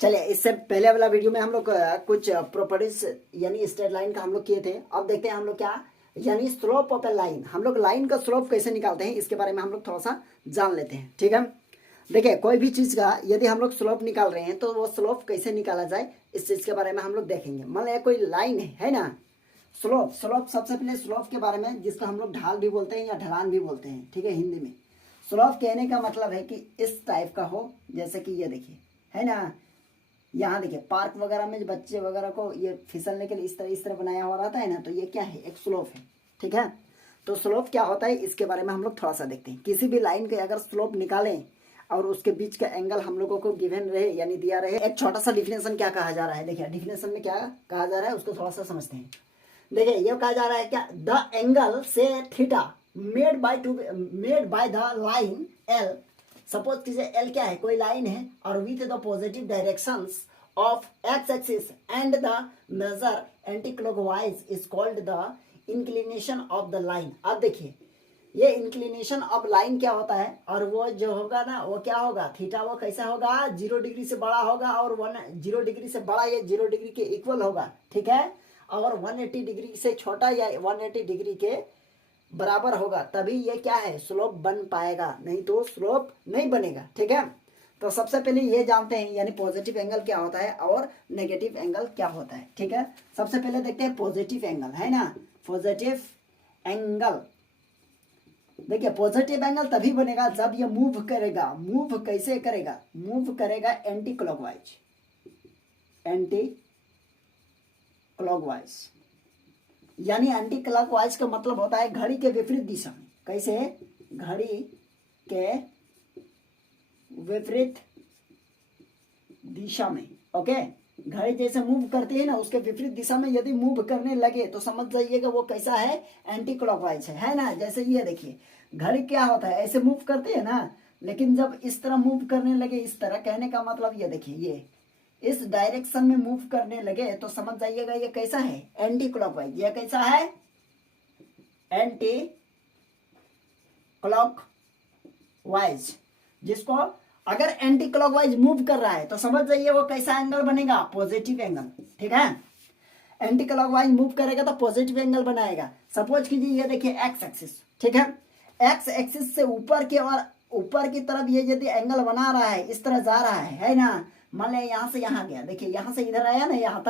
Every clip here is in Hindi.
चलिए, इससे पहले वाला वीडियो में हम लोग कुछ प्रॉपर्टीज यानी स्ट्रेट लाइन का हम लोग किए थे। अब देखते हैं हम लोग क्या यानी स्लोप ऑफ ए लाइन, हम लोग लाइन का स्लोप कैसे निकालते हैं इसके बारे में हम लोग थोड़ा सा जान लेते हैं। ठीक है, देखिए कोई भी चीज़ का यदि हम लोग स्लोप निकाल रहे हैं तो वो स्लोप कैसे निकाला जाए इस चीज़ के बारे में हम लोग देखेंगे। मान लिया कोई लाइन है ना, स्लोप सबसे पहले स्लोप के बारे में, जिसको हम लोग ढाल भी बोलते हैं या ढलान भी बोलते हैं। ठीक है, हिंदी में स्लोप कहने का मतलब है कि इस टाइप का हो, जैसे कि ये देखिए है ना, यहाँ देखिए पार्क वगैरह में बच्चे वगैरह को ये फिसलने के लिए इस तरह बनाया हुआ रहता है ना, तो ये क्या है, एक स्लोप है। ठीक है, तो स्लोप क्या होता है इसके बारे में हम लोग थोड़ा सा देखते हैं। किसी भी लाइन के अगर स्लोप निकालें और उसके बीच का एंगल हम लोगों को गिवन रहे यानी दिया रहे, एक छोटा सा डिफिनेशन क्या कहा जा रहा है, देखिए डिफिनेशन में क्या कहा जा रहा है उसको थोड़ा सा समझते हैं। देखिए ये कहा जा रहा है क्या, द एंगल से theta made by the line L, suppose कीजिए एल क्या है, कोई लाइन है और with the positive directions of x axis and the measure anticlockwise is called the inclination of the line. अब देखिए ये इंक्लिनेशन ऑफ लाइन क्या होता है, और वो जो होगा ना वो क्या होगा, थीटा, वो कैसा होगा, 0 डिग्री से बड़ा होगा और 0 डिग्री से बड़ा या 0 डिग्री के इक्वल होगा। ठीक है, और 180 डिग्री से छोटा या 180 डिग्री के बराबर होगा, तभी ये क्या है, स्लोप बन पाएगा, नहीं तो स्लोप नहीं बनेगा। ठीक है, तो सबसे पहले ये जानते हैं यानी पॉजिटिव एंगल क्या होता है और नेगेटिव एंगल क्या होता है। ठीक है, सबसे पहले देखते हैं पॉजिटिव एंगल, है ना, पॉजिटिव एंगल। देखिए पॉजिटिव एंगल तभी बनेगा जब ये मूव करेगा। मूव कैसे करेगा, मूव करेगा एंटी क्लॉकवाइज, एंटी क्लॉकवाइज यानी एंटी क्लॉकवाइज का मतलब होता है घड़ी के विपरीत दिशा में। कैसे, घड़ी के विपरीत दिशा में। ओके, घड़ी जैसे मूव करती है ना उसके विपरीत दिशा में यदि मूव करने लगे तो समझ जाइएगा वो कैसा है, एंटी क्लॉकवाइज है ना। जैसे ये देखिए घड़ी क्या होता है, ऐसे मूव करती है ना, लेकिन जब इस तरह मूव करने लगे, इस तरह कहने का मतलब ये देखिए ये इस डायरेक्शन में मूव करने लगे तो समझ जाइएगा ये कैसा है, एंटी क्लॉकवाइज। ये कैसा है, एंटी क्लॉकवाइज। जिसको अगर एंटी क्लॉकवाइज मूव कर रहा है तो समझ जाइए वो कैसा एंगल बनेगा, पॉजिटिव एंगल। ठीक है, एंटी क्लॉकवाइज मूव करेगा तो पॉजिटिव एंगल बनाएगा। सपोज कीजिए ये देखिए एक्स एक्सिस, ठीक है, एक्स एक्सिस से ऊपर की और ऊपर की तरफ ये यदि एंगल बना रहा है, इस तरह जा रहा है ना, मान लिया यहाँ से यहाँ गया, देखिए यहाँ से इधर आया ना, यहाँ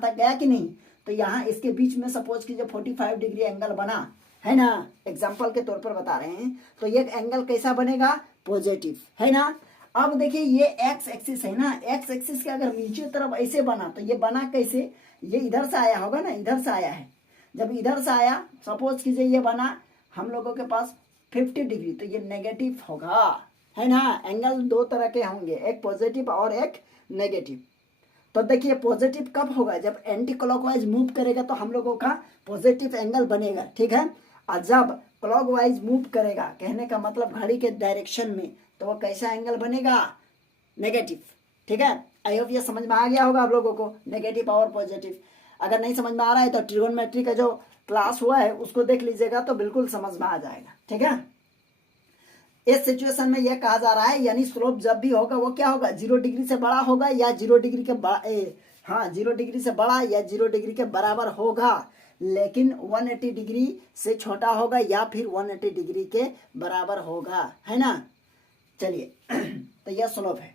तक गया कि नहीं, तो यहाँ इसके बीच में सपोज कीजिए 45 डिग्री एंगल बना है ना, एग्जाम्पल के तौर पर बता रहे हैं, तो ये एंगल कैसा बनेगा, पॉजिटिव, है ना। अब देखिए ये एक्स एक्सिस है ना, एक्स एक्सिस के अगर नीचे तरफ ऐसे बना तो ये बना कैसे, ये इधर से आया होगा ना, इधर से आया है, जब इधर से आया सपोज कीजिए ये बना हम लोगों के पास 50 डिग्री, तो ये नेगेटिव होगा, है ना। एंगल दो तरह के होंगे, एक पॉजिटिव और एक नेगेटिव। तो देखिए पॉजिटिव कब होगा, जब एंटी क्लॉकवाइज मूव करेगा तो हम लोगों का पॉजिटिव एंगल बनेगा। ठीक है, और जब क्लॉकवाइज मूव करेगा, कहने का मतलब घड़ी के डायरेक्शन में, तो वो कैसा एंगल बनेगा, नेगेटिव। ठीक है, आई होप ये समझ में आ गया होगा आप लोगों को, नेगेटिव और पॉजिटिव। अगर नहीं समझ में आ रहा है तो ट्रिगोनोमेट्री का जो क्लास हुआ है उसको देख लीजिएगा तो बिल्कुल समझ में आ जाएगा। ठीक है, इस सिचुएशन में यह कहा जा रहा है यानी स्लोप जब भी होगा वो क्या होगा, 0 डिग्री से बड़ा होगा या 0 डिग्री के 0 डिग्री से बड़ा या 0 डिग्री के बराबर होगा, लेकिन 180 डिग्री से छोटा होगा या फिर 180 डिग्री के बराबर होगा, है ना। चलिए तो यह स्लोप है,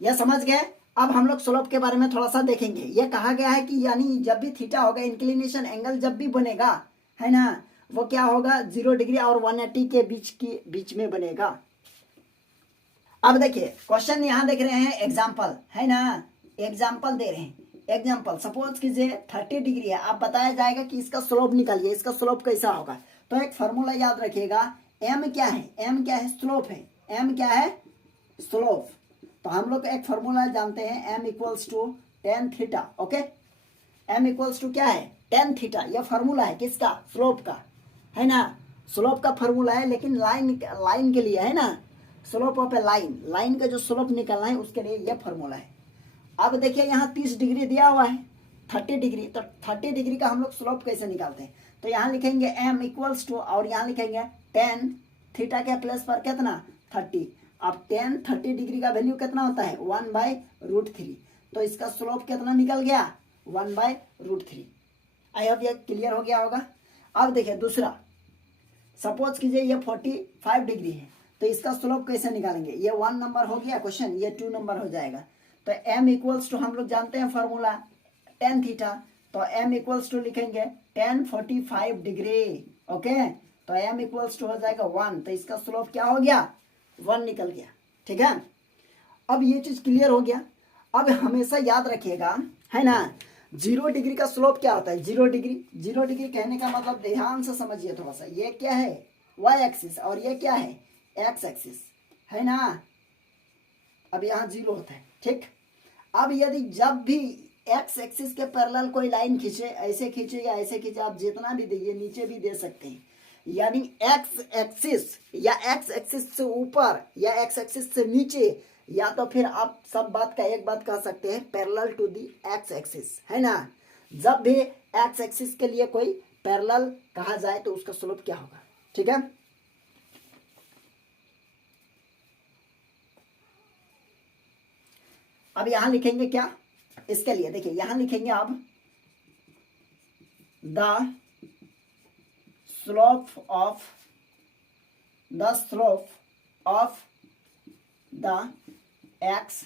यह समझ गए। अब हम लोग स्लोप के बारे में थोड़ा सा देखेंगे। यह कहा गया है कि यानी जब भी थीटा होगा, इंक्लिनेशन एंगल जब भी बनेगा, है ना, वो क्या होगा, 0 डिग्री और 180 के बीच में बनेगा। अब देखिए क्वेश्चन यहाँ देख रहे हैं, एग्जाम्पल है ना, एग्जाम्पल दे रहे हैं। एग्जाम्पल सपोज कीजिए 30 डिग्री है, आप बताया जाएगा कि इसका स्लोप निकालिए, इसका स्लोप कैसा होगा। तो एक फॉर्मूला याद रखिएगा, एम क्या है, एम क्या है, स्लोप है, एम क्या है, स्लोप। तो हम लोग एक फॉर्मूला जानते हैं, m equals to tan theta. Okay, m equals to क्या है, टेन थीटा। यह फॉर्मूला है किसका, स्लोप का, है ना, स्लोप का फॉर्मूला है, लेकिन लाइन के लिए है ना, स्लोप ऑफ ए लाइन का जो स्लोप निकालना है उसके लिए यह फॉर्मूला है। अब देखिए यहाँ 30 डिग्री दिया हुआ है, 30 डिग्री, तो 30 डिग्री का हम लोग स्लोप कैसे निकालते हैं, तो यहाँ लिखेंगे एम इक्वल्स टू और यहाँ लिखेंगे टेन थीटा के प्लेस पर कितना 30, अब tan 30 डिग्री का वैल्यू कितना होता है 1/√3, तो इसका स्लोप कितना निकल गया 1/√3। आई होप ये क्लियर हो गया होगा। अब देखिए दूसरा, सपोज कीजिए ये 45 डिग्री है, तो इसका स्लोप कैसे निकालेंगे, ये 1 नंबर हो गया क्वेश्चन, ये 2 नंबर हो जाएगा। तो m इक्वल्स टू हम लोग जानते हैं फॉर्मूला tan थीटा, तो m इक्वल्स टू लिखेंगे tan 45 डिग्री। ओके, तो m इक्वल्स टू हो जाएगा 1, तो इसका स्लोप क्या हो गया 1 निकल गया। ठीक है, अब ये चीज क्लियर हो गया। अब हमेशा याद रखिएगा, है ना, 0 डिग्री का स्लोप क्या होता है 0 डिग्री। 0 डिग्री कहने का मतलब ध्यान से समझिए थोड़ा सा, ये क्या है y एक्सिस और ये क्या है x एक्सिस, है ना। अब यहाँ 0 होता है। ठीक, अब यदि जब भी x एक्सिस के पैरेलल कोई लाइन खींचे, ऐसे खींचे या ऐसे खींचे, आप जितना भी दीजिए, नीचे भी दे सकते हैं, यानी x एक्सिस या x एक्सिस से ऊपर या x एक्सिस से नीचे, या तो फिर आप सब बात का एक बात कह सकते हैं parallel to the x axis, है ना। जब भी x एक्सिस के लिए कोई पैरेलल कहा जाए तो उसका स्लोप क्या होगा। ठीक है, अब यहां लिखेंगे क्या इसके लिए, देखिए यहां लिखेंगे अब the slope of the x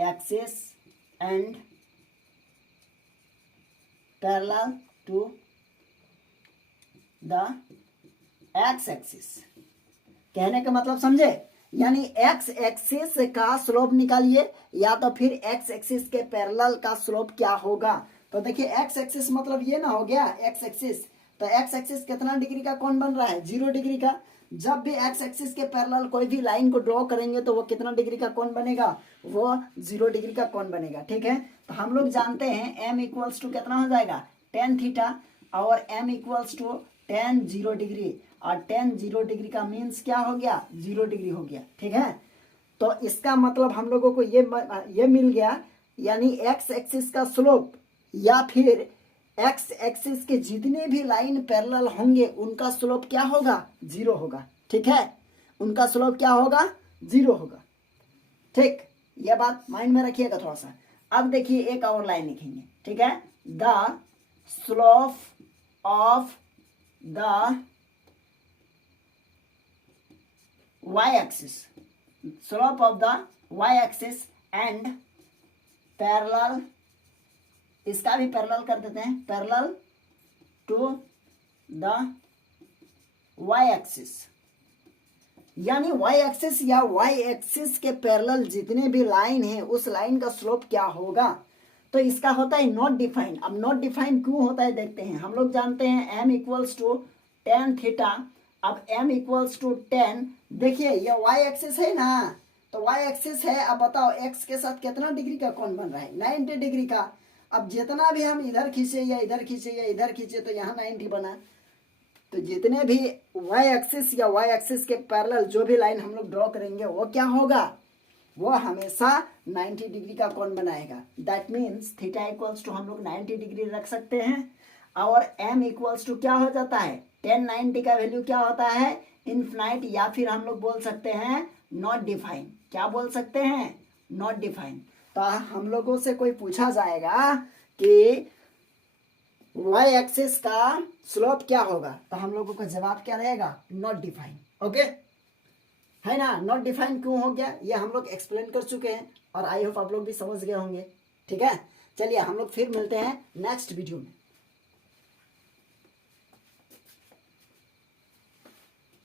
axis and parallel to the x axis. कहने का मतलब समझे, यानी x एक्सिस का स्लोप निकालिए या तो फिर x एक्सिस के पैरेलल का स्लोप क्या होगा। तो देखिए x एक्सिस मतलब ये ना हो गया x एक्सिस, तो x एक्सिस कितना डिग्री का कोण बन रहा है 0 डिग्री का। जब भी x एक्सिस के पैरेलल कोई भी लाइन को ड्रॉ करेंगे तो वो कितना डिग्री का कोण बनेगा, वो 0 डिग्री का कोण बनेगा। ठीक है, तो हम लोग जानते हैं m इक्वल्स टू कितना हो जाएगा tan थीटा, और m equals to tan 0 degree, और tan 0 डिग्री का मीन्स क्या हो गया 0 डिग्री हो गया। ठीक है, तो इसका मतलब हम लोगों को ये मिल गया, यानी x एक्सिस का स्लोप या फिर x एक्सिस के जितने भी लाइन पैरेलल होंगे उनका स्लोप क्या होगा 0 होगा। ठीक है, उनका स्लोप क्या होगा 0 होगा। ठीक, ये बात माइंड में रखिएगा थोड़ा सा। अब देखिए एक और लाइन लिखेंगे। ठीक है, the slope of the y axis, slope of the y axis and parallel, इसका भी पैरेलल कर देते हैं, parallel to the y axis, यानी y एक्सिस या y एक्सिस के पैरेलल जितने भी लाइन है उस लाइन का स्लोप क्या होगा। तो इसका होता है नॉट डिफाइन। अब नॉट डिफाइन क्यों होता है देखते हैं। हम लोग जानते हैं m equals to tan theta. अब m इक्वल्स टू tan, देखिए ये y एक्सिस है ना, तो y एक्सिस है। अब बताओ x के साथ कितना डिग्री का कोण बन रहा है 90 डिग्री का। अब जितना भी हम इधर खींचे या इधर खींचे या इधर खींचे तो यहाँ 90 बना। तो जितने भी y एक्सिस या y एक्सिस के पैरेलल जो भी लाइन हम लोग ड्रॉ करेंगे वो क्या होगा, वो हमेशा 90 डिग्री का कोण बनाएगा। That means theta equals to हम लोग 90 डिग्री रख सकते हैं, और m इक्वल्स टू क्या हो जाता है tan 90 का वैल्यू क्या होता है इनफिनाइट, या फिर हम लोग बोल सकते हैं नॉट डिफाइन। क्या बोल सकते हैं नॉट डिफाइन। तो हम लोगों से कोई पूछा जाएगा कि y एक्सिस का स्लोप क्या होगा, तो हम लोगों का जवाब क्या रहेगा नॉट डिफाइन। ओके, है ना। नॉट डिफाइन क्यों हो गया ये हम लोग एक्सप्लेन कर चुके हैं, और आई होप आप लोग भी समझ गए होंगे। ठीक है, चलिए हम लोग फिर मिलते हैं नेक्स्ट वीडियो में।